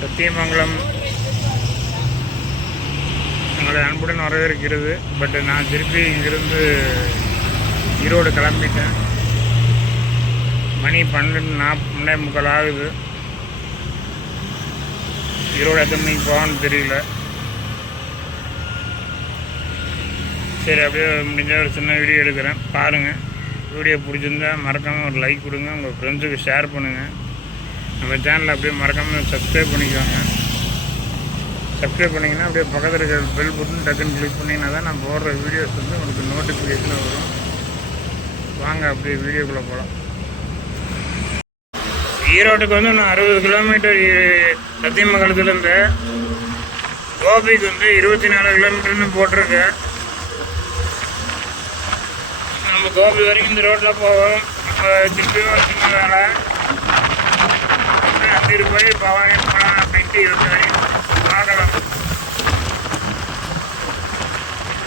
சத்தியமங்கலம். எங்களை அன்புடன் வரவேற்கிறது. பட் நான் திருப்பி இங்கிருந்து ஈரோடு கிளம்பிட்டேன். மணி பன்னெண்டு நாப் முன்னே முக்கால் ஆகுது. ஈரோடு எத்தனை மணிக்கு போவான்னு தெரியல. சரி அப்படியே முடிஞ்ச ஒரு சின்ன வீடியோ எடுக்கிறேன். பாருங்கள் வீடியோ பிடிச்சிருந்தா மறக்காமல் ஒரு லைக் கொடுங்க. உங்கள் ஃப்ரெண்ட்ஸுக்கு ஷேர் பண்ணுங்கள் நம்ம சேனலை அப்படியே மறக்காமல் சப்ஸ்கிரைப் பண்ணிக்கோங்க. சப்ஸ்கிரைப் பண்ணிங்கன்னா அப்படியே பக்கத்தில் இருக்கிற பெல் பட்டன் டக்குன்னு கிளிக் பண்ணிங்கன்னா தான் நான் போடுற வீடியோஸ் வந்து உங்களுக்கு நோட்டிஃபிகேஷனாக வரும். வாங்க அப்படியே வீடியோக்குள்ளே போகலாம் ஈரோட்டுக்கு வந்து நான் அறுபது கிலோமீட்டர் சத்தியமங்கலத்துலேருந்து கோபிக்கு வந்து இருபத்தி நாலு கிலோமீட்டர்னு போட்டிருக்கேன் நம்ம கோபி வரைக்கும் இந்த ரோட்டில் போவோம். நம்ம திருப்பியும் சின்ன வேலை அந்திரு போய் பவானி போகலாம் அப்படின்ட்டு பார்க்கலாம்.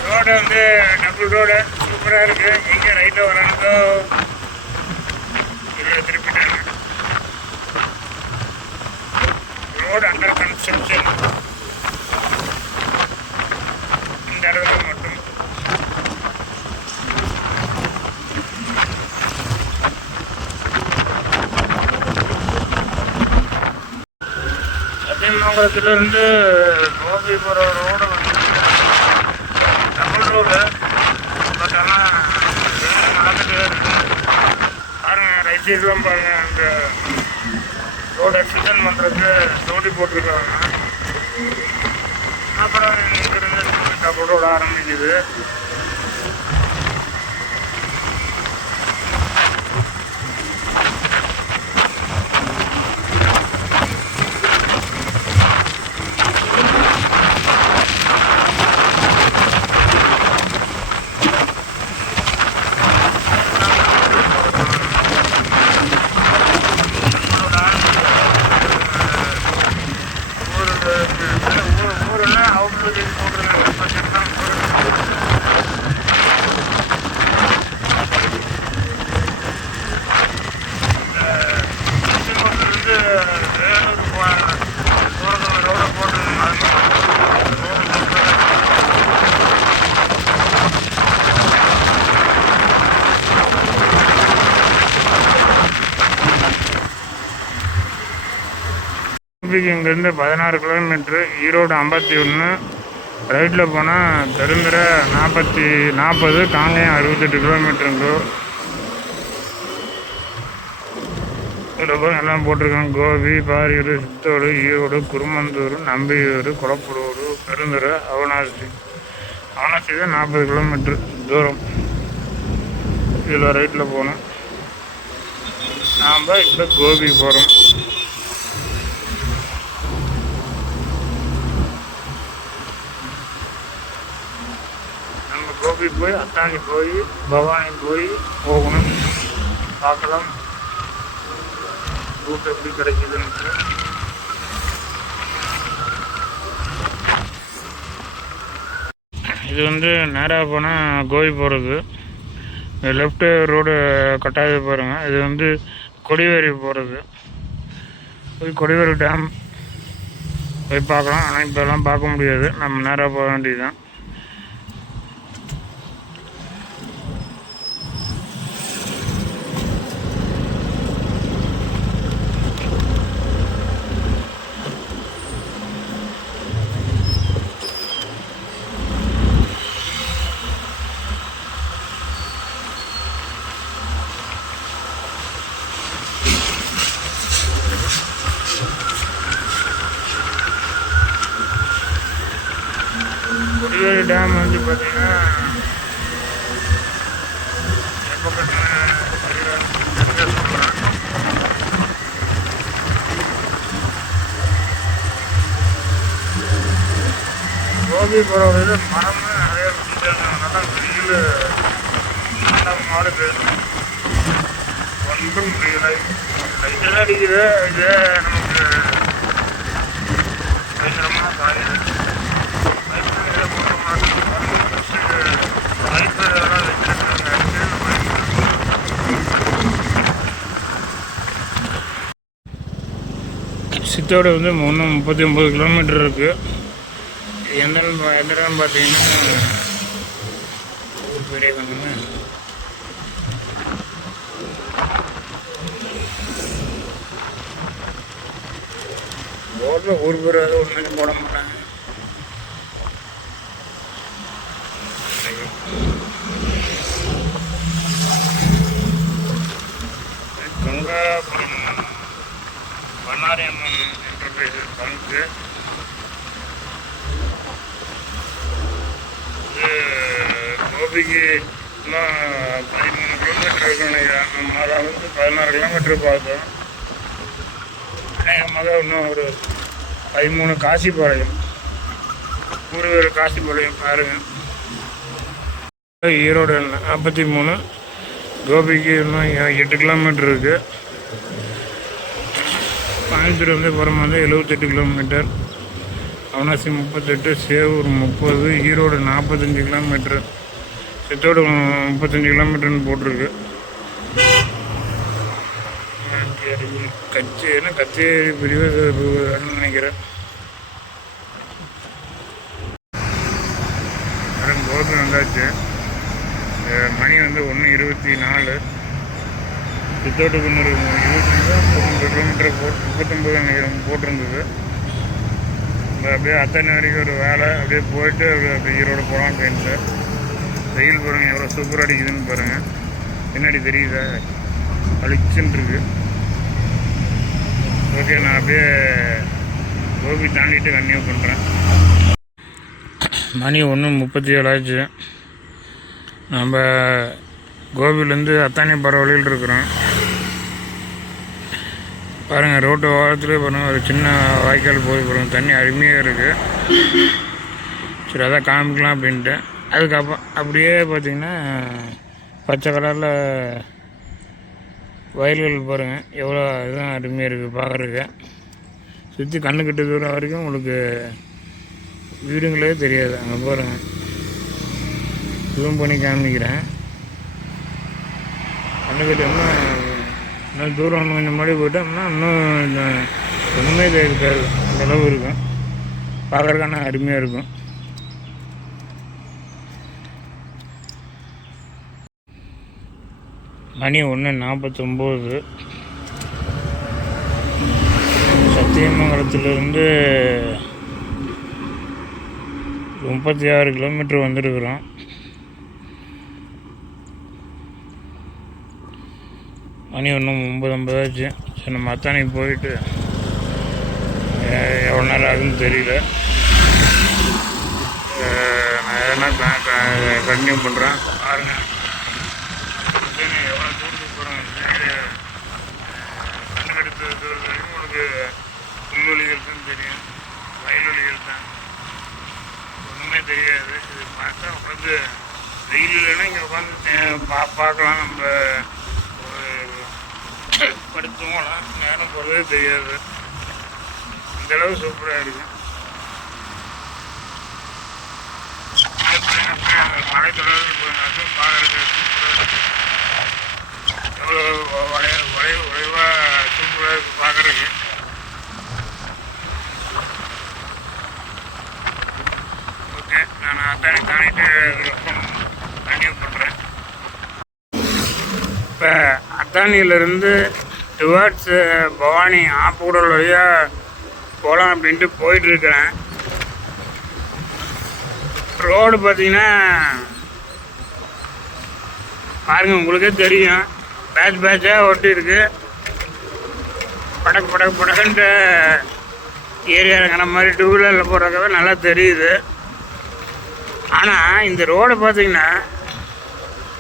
ரோடு வந்து டபுள் ரோடு சூப்பராக இருக்குது எங்கே ரைட்டில் வரானதோ இதில் திருப்பிட்டாங்க ரோடு அண்டர் கன்ஸ்ட்ரக்ஷன் சத்தியமங்கலத்துலேருந்து கோபி போகிற ரோடு வந்து டபுள் ரோடு பட் ஆனால் நடந்துட்டு இருக்கு பாருங்க ரைட் சைட்லாம் பாருங்க அந்த ரோடு ஆக்சிடென்ட் பண்ணுறதுக்கு ஜோடி போட்டிருக்காங்க. அப்புறம் இங்கிருந்து டபுள் ரோடு ஆரம்பிக்குது ஊருக்கு ஊர் ஊரெல்லாம் அவுட்லுக்கு போட்டுருக்காங்க பட்ஜெட் தான் திருச்செங்கோட்டிலிருந்து வேலூர் போகிற ரோட போட்டுருக்காங்க கோபிக்கு இங்கேருந்து பதினாறு கிலோமீட்ரு ஈரோடு ஐம்பத்தி ஒன்று ரைட்டில் போனால் பெருந்துறை நாற்பத்தி நாற்பது காங்கேயம் அறுபத்தெட்டு கிலோமீட்டருங்க எல்லாம் போட்டிருக்காங்க. கோபி பாரியூர் சித்தோடு ஈரோடு குருமந்தூர் நம்பியூர் குளப்பூர் பெருந்துறை அவனாசி. அவனாசி தான் நாற்பது கிலோமீட்ரு தூரம். இதில் ரைட்டில் போனோம். நாம் இப்போ கோபி போகிறோம் நம்ம கோபி போய் அத்தானி போய் பவானி போய் போகணும் பார்க்கலாம். ரூட் எப்படி கிடைக்குதுன்னு இது வந்து நேராக போனால் கோபி போகிறது லெஃப்ட்டு ரோடு கட்டாயது பாருங்கள் இது வந்து கொடிவேரி போகிறது போய் கொடிவேரி டேம் போய் பார்க்கலாம். ஆனால் இப்போலாம் பார்க்க முடியாது. நம்ம நேராக போக வேண்டியதுதான். கொடிவேரி டேம் வந்து பார்த்தீங்கன்னா எப்போ கட்டின சொல்கிறேன் கோபி போகிற மரமே நிறைய வச்சுட்டாங்க நல்லா வெயில் நல்லா மாடு ஒன்றும் முடியல. லைட்டெல்லாம் அடிக்குது. இது நமக்கு பயங்கரமான காரியம் சித்தோடு வந்து இன்னும் முப்பத்தி ஒம்பது கிலோமீட்டர் இருக்குது எந்த பா- எந்த இடம் பார்த்தீங்கன்னா பெரிய கண்ணுங்க போர்டில் ஊர் பேர் ஒன்றும் போட மாட்டாங்க. கோபிக்கு இன்னும் பதிமூணு கிலோமீட்டர் இருக்குன்னு நினைக்கிறேன். நம்ம அதை வந்து பதினாறு கிலோமீட்டர் பார்த்தோம். அநேகமாக இன்னும் ஒரு பதிமூணு காசிப்பாளையம். ஒரு காசிப்பாளையம் பாருங்கள் ஈரோடு நாற்பத்தி மூணு. கோபிக்கு இன்னும் எட்டு கிலோமீட்டர் இருக்குது கோயம்புத்தூர் வந்து புறம் வந்து எழுபத்தெட்டு கிலோமீட்டர் அவனாசி முப்பத்தெட்டு சேவூர் முப்பது ஈரோடு நாற்பத்தஞ்சு கிலோமீட்டர் சித்தோடு முப்பத்தஞ்சு கிலோமீட்டர்னு போட்டிருக்கு. கச்சி என்ன கச்சேரி பிரிவு நினைக்கிறேன். போது வந்தாச்சு. மணி வந்து ஒன்று இருபத்தி நாலு. சித்தோட்டுக்கு இன்னொரு இருபத்தஞ்சு முப்பத்தொம்பது கிலோமீட்டர் போட்டு முப்பத்தொம்பது நினைக்கிறேன் போட்டிருந்தது. அப்படியே அத்தனை வரைக்கும் ஒரு வேலை. அப்படியே போயிட்டு அப்படியே அப்படியே ஈரோடு போகலாம் அப்படின்ட்டு வெயில் பாருங்க எவ்வளோ சூப்பராக அடிக்குதுன்னு பாருங்கள் பின்னாடி தெரியுதா? அழிச்சுன்னு இருக்கு ஓகே நான் அப்படியே கோபி தாண்டிட்டு கன்னியூ பண்ணுறேன் மணி ஒன்று முப்பத்தி ஏழு ஆச்சு நம்ம கோபிலேருந்து அத்தானி போகிற வழியில் இருக்கிறோம். பாருங்கள் ரோட்டு ஓரத்துலேயே பாருங்கள் ஒரு சின்ன வாய்க்கால் போய் பாருங்கள் தண்ணி அருமையாக இருக்குது சரி அதான் காமிக்கலாம் அப்படின்ட்டு. அதுக்கப்புறம் அப்படியே பார்த்தீங்கன்னா பச்சை கலரில் வயல்கள் பாருங்கள் எவ்வளோ இதுதான் அருமையாக இருக்குது பார்க்குறதுக்கு சுற்றி கண்ணு கிட்ட தூரம் வரைக்கும் உங்களுக்கு வீடுங்களே தெரியாது. அங்கே பாருங்கள் ஜூம் பண்ணி காமிக்கிறேன். கண்ணு கட்டு இன்னும் இன்னும் தூரம் இன்னும் கொஞ்சம் முன்னாடி போயிட்டோம்னா இன்னும் ஒன்றுமே தெரியாது. அந்தளவு இருக்கும். பார்க்குறதுக்கான அருமையாக இருக்கும். மணி ஒன்று நாற்பத்தொம்போது சத்தியமங்கலத்திலிருந்து முப்பத்தி ஆறு கிலோமீட்டர் வந்திருக்கிறோம். மணி ஒன்றும் ஒம்பது ஐம்பதாச்சு. சரி நம்ம அத்தானி போயிட்டு எவ்வளோ நேரம் ஆகுதுன்னு தெரியல. நான் எதனா கண்டினியூ பண்ணுறேன் பாருங்கள் எவ்வளோ தூரத்துக்கு போகிறோம் கண்ணு கடுத்து தூரத்து வரைக்கும் உங்களுக்கு புல்வெளிகள் தான் தெரியும் வயல்வெளிகள் தான் ஒன்றுமே தெரியாது. இது பார்த்தா உட்காந்து வெயில் இல்லைன்னா இங்கே உட்காந்து பா பார்க்கலாம். நம்ம படுத்துவோம்லாம் நேரம் போகிறதே தெரியாது. அந்தளவு சூப்பராக இருக்கும். மழை தொடர்ந்து போயினாச்சும் பார்க்குறதுக்கு சூப்பராக இருக்குது எவ்வளோ வளைய வளைய சூப்பராக இருக்குது பார்க்குறதுக்கு நான் அத்தானி தானிட்டு கண்டினியூ பண்ணுறேன் இப்போ அத்தானியிலேருந்து டுவார்ட்ஸ் பவானி ஆப்பூடல் வழியாக போகலாம் அப்படின்ட்டு போயிட்டுருக்கிறேன். ரோடு பார்த்தீங்கன்னா பாருங்க உங்களுக்கே தெரியும். பேட்ச் பேட்சாக ஒட்டி இருக்கு படக்கு படக்கு படக்குன்ட்டு ஏரியா இருக்கிற மாதிரி டூ வீலரில் போகிறக்கவே நல்லா தெரியுது. ஆனால் இந்த ரோடு பார்த்தீங்கன்னா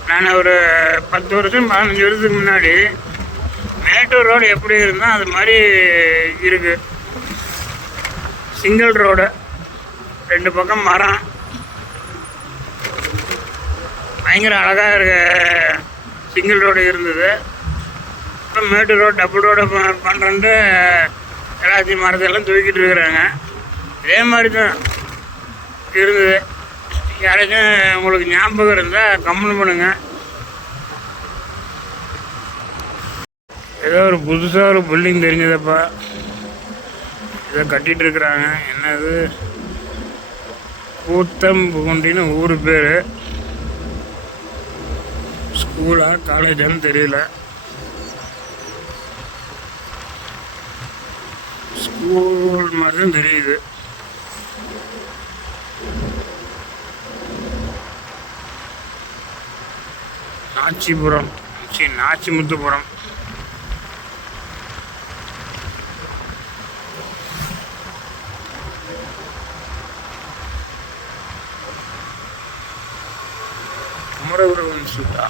நான் ஒரு பத்து வருஷம் பதினஞ்சு வருஷத்துக்கு முன்னாடி மேட்டூர் ரோடு எப்படி இருந்தால் அது மாதிரி இருக்குது சிங்கிள் ரோடு ரெண்டு பக்கம் மரம். பயங்கர அழகாக இருக்க சிங்கிள் ரோடு இருந்தது. இப்போ மேட்டூர் ரோடு டபுள் ரோடு பண்ணுறன்ட்டு எல்லாத்தையும் மரத்தெல்லாம் தூக்கிட்டு இருக்கிறாங்க. இதே மாதிரி தான் இருந்தது. யாராச்சும் உங்களுக்கு ஞாபகம் இருந்தால் கம்ப்ளைண்ட் பண்ணுங்க. ஏதோ ஒரு புதுசாக ஒரு பில்டிங் தெரிஞ்சதப்பா. இதை கட்டிகிட்டு இருக்கிறாங்க. என்னது? கூத்தம்பூண்டின்னு ஊர் பேர். ஸ்கூலா காலேஜான்னு தெரியல. ஸ்கூல் மாதிரி தான் தெரியுது. நாச்சிபுரம். சி நாச்சிமுத்துபுரம். குமரகுரு இன்ஸ்டியூட்டா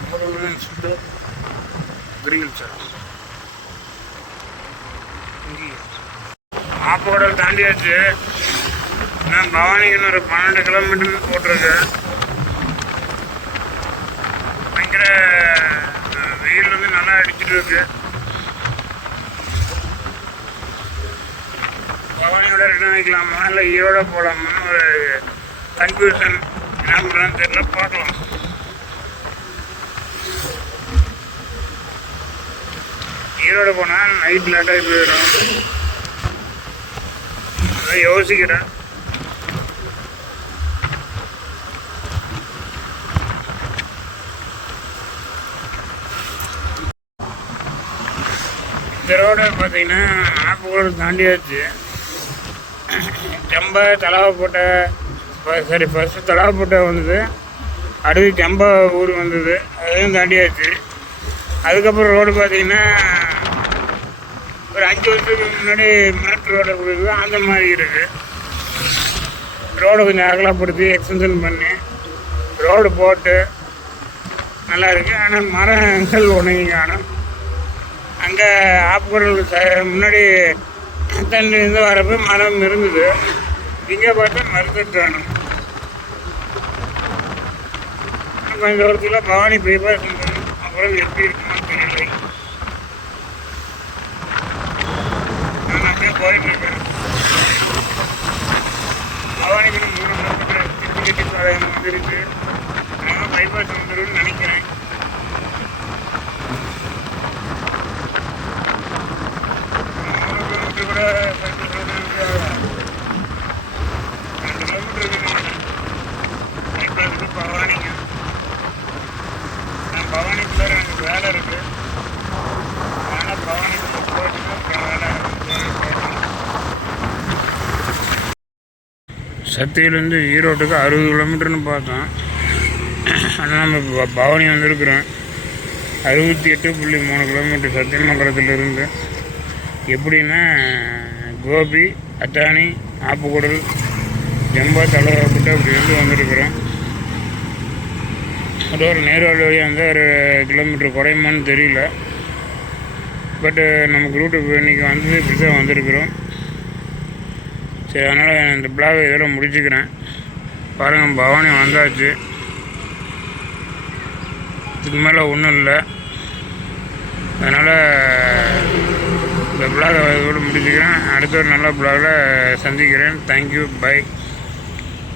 குமரகுரு இன்ஸ்டியூட் அக்ரிகல்ச்சர் ஆப்போடல் தாண்டியாச்சு. நான் பவானிக்கு ஒரு பன்னெண்டு கிலோமீட்டர் போட்டிருக்கு பயங்கர வெயில் வந்து நல்லா அடிச்சிட்டு இருக்கு. பவானியோட ரிட்டர்ன் ஆகிக்கலாமா இல்லை ஈரோட போகலாமான்னு ஒரு கன்ஃபியூஷன் என்ன பண்ணுறான்னு தெரியல. பார்க்கலாம். ஈரோடு போனால் நைட் லேட்டாக போயிடும். அதான் யோசிக்கிறேன். இந்த ரோடு பார்த்தீங்கன்னா ஆப்பூர் தாண்டியாச்சு ரொம்ப தலாவை போட்ட சரி ஃபஸ்ட்டு தலாவப்பட்ட வந்தது. அடுத்து ஜம்பா ஊர் வந்தது. அதையும் தாண்டியாச்சு அதுக்கப்புறம் ரோடு பார்த்தீங்கன்னா ஒரு அஞ்சு வருஷத்துக்கு முன்னாடி மேட் ரோடு கொடுக்குது அந்த மாதிரி இருக்குது ரோடு கொஞ்சம் அகலப்படுத்தி எக்ஸ்டென்ஷன் பண்ணி ரோடு போட்டு நல்லா இருக்குது ஆனால் மரங்கள் உணங்கி காணும். அங்கே ஆப்புக்குரல் முன்னாடி தண்ணி இருந்து வரப்போ மரம் இருந்தது. இங்கே பார்த்தா மறுத்துட்டு வேணும் கொஞ்சம் தூரத்தில் பவானி பைபாஸ் அப்புறம் எப்படி இருக்கு தெரியல நான் அப்படியே போயிட்டு மூணு கிலோமீட்டர் திருப்பி கட்டி பாளையம் வந்துருக்கு அதனால் பைபாஸ் வந்துடும் நினைக்கிறேன் மூணு கிலோமீட்டர் கூட பத்து கிலோமீட்டர் ரெண்டு கிலோமீட்டர் இருக்குது பைபாஸுக்கு பவானிங்க நான் பவானிக்குள்ள எனக்கு வேலை இருக்கு ஆனால் பவானிக்குள்ள போயிட்டு அப்புறம் வேலை சத்தியிலேருந்து ஈரோட்டுக்கு அறுபது கிலோமீட்டர்னு பார்த்தோம். ஆனால் நம்ம இப்போ பவனி வந்திருக்கிறோம். அறுபத்தி எட்டு புள்ளி மூணு கிலோமீட்டர் சத்தியமங்கலத்திலிருந்து எப்படின்னா கோபி அத்தானி ஆப்புக்குடல் ஜம்பா தலைவப்பட்டு அப்படி இருந்து வந்திருக்கிறோம். அது ஒரு நேர்வழி வழியாக இருந்தால் ஒரு கிலோமீட்டர் குறையுமான்னு தெரியல. பட்டு நமக்கு ரூட்டு இன்றைக்கி வந்து இப்படி தான் வந்திருக்கிறோம். சரி அதனால் இந்த பிளாகை இதோட முடிச்சுக்கிறேன். பாருங்கள் பவானி வந்தாச்சு. இதுக்கு மேலே ஒன்றும் இல்லை. அதனால் இந்த பிளாகை இதோட முடிச்சுக்கிறேன். அடுத்த ஒரு நல்ல பிளாகில் சந்திக்கிறேன். Thank you bye